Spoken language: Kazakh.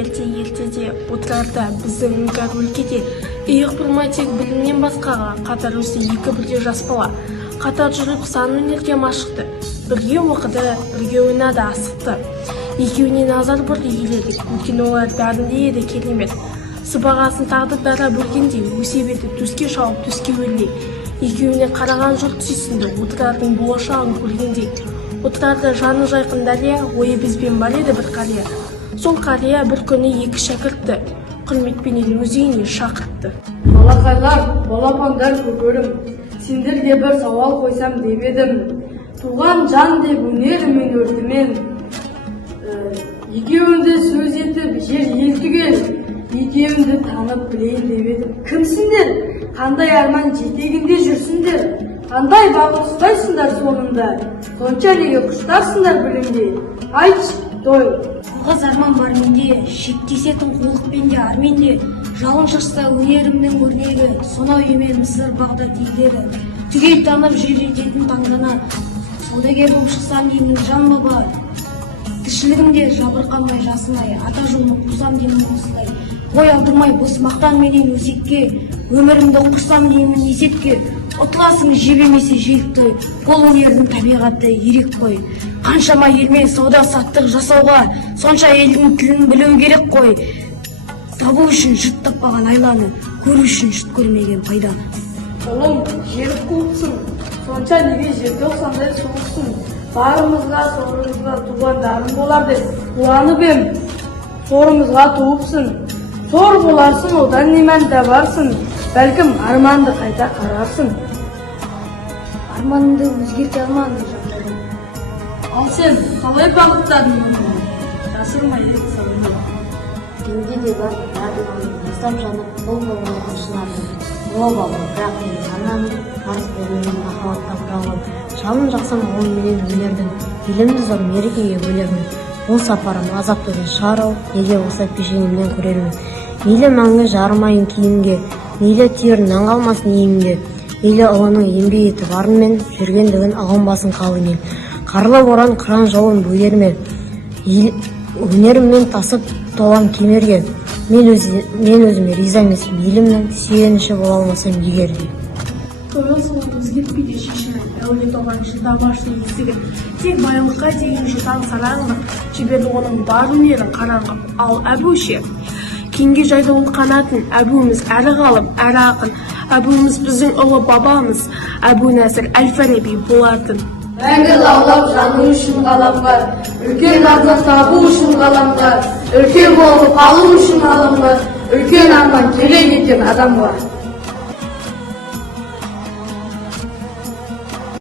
ерте-ертеде отырарда біздің іңкәр өлкеде иық бұрмай тек білімнен басқаға қатар өсті екі бірдей жас бала. Қатар жүріп сан өнерге машықты, бірге оқыды, бірге ойнады, асықты. Екеуіне назар бұрды еледік, өйткені олар бәрінде еді керемет. Сыбағасын тағдыр дара бөлгендей, өсе беті төске шауып төске өрлей. Екеуіне қараған жұрт сүйсінді, отырардың болашағын көргендей. Отырарда жаны жайқын дария, ойы бізбен бар еді бір қария. Сол қария бір күні екі шәкіртті құрметпенен өз үйіне шақыртты. Балақайлар, балапандар көкөрім, сендерге бір сауал қойсам деп едім. Туған жан деп өнерімен өртімен, екеуіңді сөз етіп жер ел түгел, екеуіңді танып білейін деп едім. Кімсіңдер? Қандай арман жетегінде жүрсіңдер? Қандай бағ ұстайсыңдар соңында? Сонша неге құштарсыңдар білімде? Айтшы, той. Қағаз арман бар менде, шектесетін қулықпен де арменде. Жалын шашса өнерімнің өрнегі, сонау емен Мысыр Бағдат елдері. Түгел танып жүретін таңдана, саудагер болып шықсам деймін жан баба. Тіршілігімде жабырқанмай жасымай, ата жолын қусам деймін осылай. Ой алдырмай бос мақтан менен өсекке, өмірімді құрсам деймін есепке. Ұтыласың жебемесе желікті, қол өнердің табиғаты ерек қой. Қаншама елмен сауда саттық жасауға, сонша елдің тілін білу керек қой. Табу үшін жұрт таппаған айланы, көру үшін жұрт көрмеген пайданы. Ұлым, жерік қуыпсың, сонша неге жерде оқсандай соғыпсың. Барымызға, сорымызға туғандарың болар деп қуанып ем. Сорымызға туыпсың, сор боларсың, одан немен табарсың. Бәлкім арманды қайта қарарсың. Арманымды өзгерте алмадым жағдайым. Ал сен қалай бағыттадың? Жасырмай салына. Менде де бар барлығын бастап жанып, бұл болғанға шынарым. О бала, бірақ мен сананың, арыз бөлімнің махаббаттан құралым. Жалын жақсам ол менен өнердің, елімді зор мерекеге бөлермін. Бұл сапарым азаптыдан шығарау, неге осылай пешенемнен көрермін. Мейлі мәңгі жарымайын киімге, мейлі түйір нан қалмасын иімге. Мейлі ұлының еңбек етіп арынмен, жүргендігін ағынбасын қалың ел. Қарлы боран қыран жауын бөгерме, өнеріммен тасып толам кемерге. Мен өзіме риза емеспін, елімнің сүйеніші бола алмасам егер де. Көңіл сұлын өзгертпейді шешімін, әулет оған шыдап ашты есігін. Тек байлыққа деген жұтаң сараңдық, жіберді оның бар өнерін қараңғы. Ал Әбу ше? Кеңге жайды ол қанатын, Әбуіміз әрі ғалым, әрі ақын. Әбуіміз біздің ұлы бабамыз, Әбу Нәсір Әл-Фараби болатын. Мәңгі лаулап жану үшін ғаламға, үлкен арман табу үшін ғаламға, үлкен болып қалу үшін ғаламға, үлкен арман керек екен адамға.